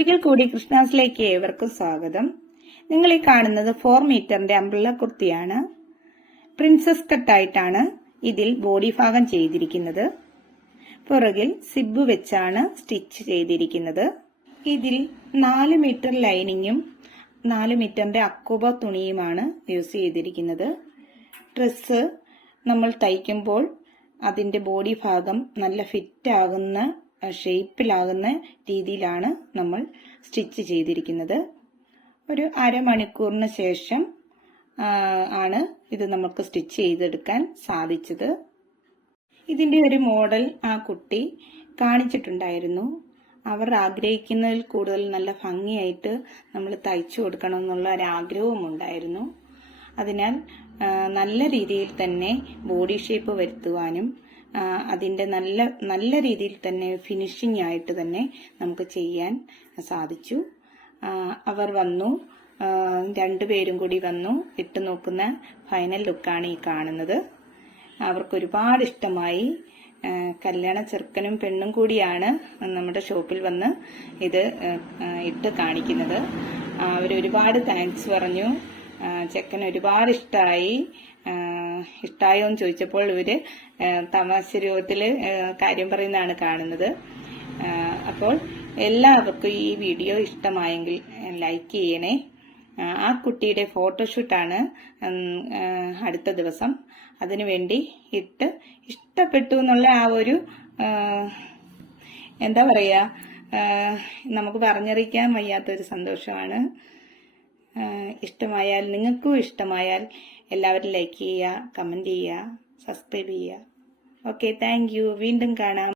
ഒരിക്കൽ കൂടി കൃഷ്ണാസിലേക്ക് ഏവർക്കും സ്വാഗതം. നിങ്ങൾ ഈ കാണുന്നത് 4 മീറ്ററിന്റെ അംബ്രല്ല കുർത്തിയാണ്. പ്രിൻസസ് കട്ടായിട്ടാണ് ഇതിൽ ബോഡി ഭാഗം ചെയ്തിരിക്കുന്നത്. പുറകിൽ സിബ് വെച്ചാണ് സ്റ്റിച്ച് ചെയ്തിരിക്കുന്നത്. ഇതിൽ 4 മീറ്റർ ലൈനിങ്ങും 4 മീറ്ററിന്റെ അക്കൂബ തുണിയുമാണ് യൂസ് ചെയ്തിരിക്കുന്നത്. ഡ്രസ്സ് നമ്മൾ തയ്ക്കുമ്പോൾ അതിന്റെ ബോഡി ഭാഗം നല്ല ഫിറ്റ് ആകുന്ന ഷേപ്പിലാകുന്ന രീതിയിലാണ് നമ്മൾ സ്റ്റിച്ച് ചെയ്തിരിക്കുന്നത്. ഒരു അരമണിക്കൂറിന് ശേഷം ആണ് ഇത് നമുക്ക് സ്റ്റിച്ച് ചെയ്തെടുക്കാൻ സാധിച്ചത്. ഇതിന്റെ ഒരു മോഡൽ ആ കുട്ടി കാണിച്ചിട്ടുണ്ടായിരുന്നു. അവർ ആഗ്രഹിക്കുന്നതിൽ കൂടുതൽ നല്ല ഭംഗിയായിട്ട് നമ്മൾ തയ്ച്ചു കൊടുക്കണം എന്നുള്ള ഒരു ആഗ്രഹവും ഉണ്ടായിരുന്നു. അതിനാൽ നല്ല രീതിയിൽ തന്നെ ബോഡി ഷേപ്പ് വരുത്തുവാനും അതിന്റെ നല്ല രീതിയിൽ തന്നെ ഫിനിഷിംഗ് ആയിട്ട് തന്നെ നമുക്ക് ചെയ്യാൻ സാധിച്ചു. അവർ വന്നു, രണ്ടുപേരും കൂടി വന്നു. ഇട്ട് നോക്കുന്ന ഫൈനൽ ലുക്കാണ് ഈ കാണുന്നത്. അവർക്ക് ഒരുപാട് ഇഷ്ടമായി. കല്യാണ ചെറുക്കനും പെണ്ണും കൂടിയാണ് നമ്മുടെ ഷോപ്പിൽ വന്ന് ഇത് ഇട്ട് കാണിക്കുന്നത്. അവർ ഒരുപാട് താങ്ക്സ് പറഞ്ഞു. ചെക്കന് ഒരുപാട് ഇഷ്ടായോ എന്ന് ചോദിച്ചപ്പോൾ ഇവര് തമാശ രൂപത്തില് കാര്യം പറയുന്നതാണ് കാണുന്നത്. അപ്പോൾ എല്ലാവർക്കും ഈ വീഡിയോ ഇഷ്ടമായെങ്കിൽ ലൈക്ക് ചെയ്യണേ. ആ കുട്ടിയുടെ ഫോട്ടോഷൂട്ടാണ് അടുത്ത ദിവസം. അതിനുവേണ്ടി ഇഷ്ടപ്പെട്ടു എന്നുള്ള ആ ഒരു എന്താ പറയാ, നമുക്ക് പറഞ്ഞറിയിക്കാൻ വയ്യാത്തൊരു സന്തോഷമാണ്. ഇഷ്ടമായാൽ, നിങ്ങൾക്കും ഇഷ്ടമായാൽ എല്ലാവരും ലൈക്ക് ചെയ്യുക, കമന്റ് ചെയ്യുക, സബ്സ്ക്രൈബ് ചെയ്യുക. Okay, thank you. വീണ്ടും കാണാം.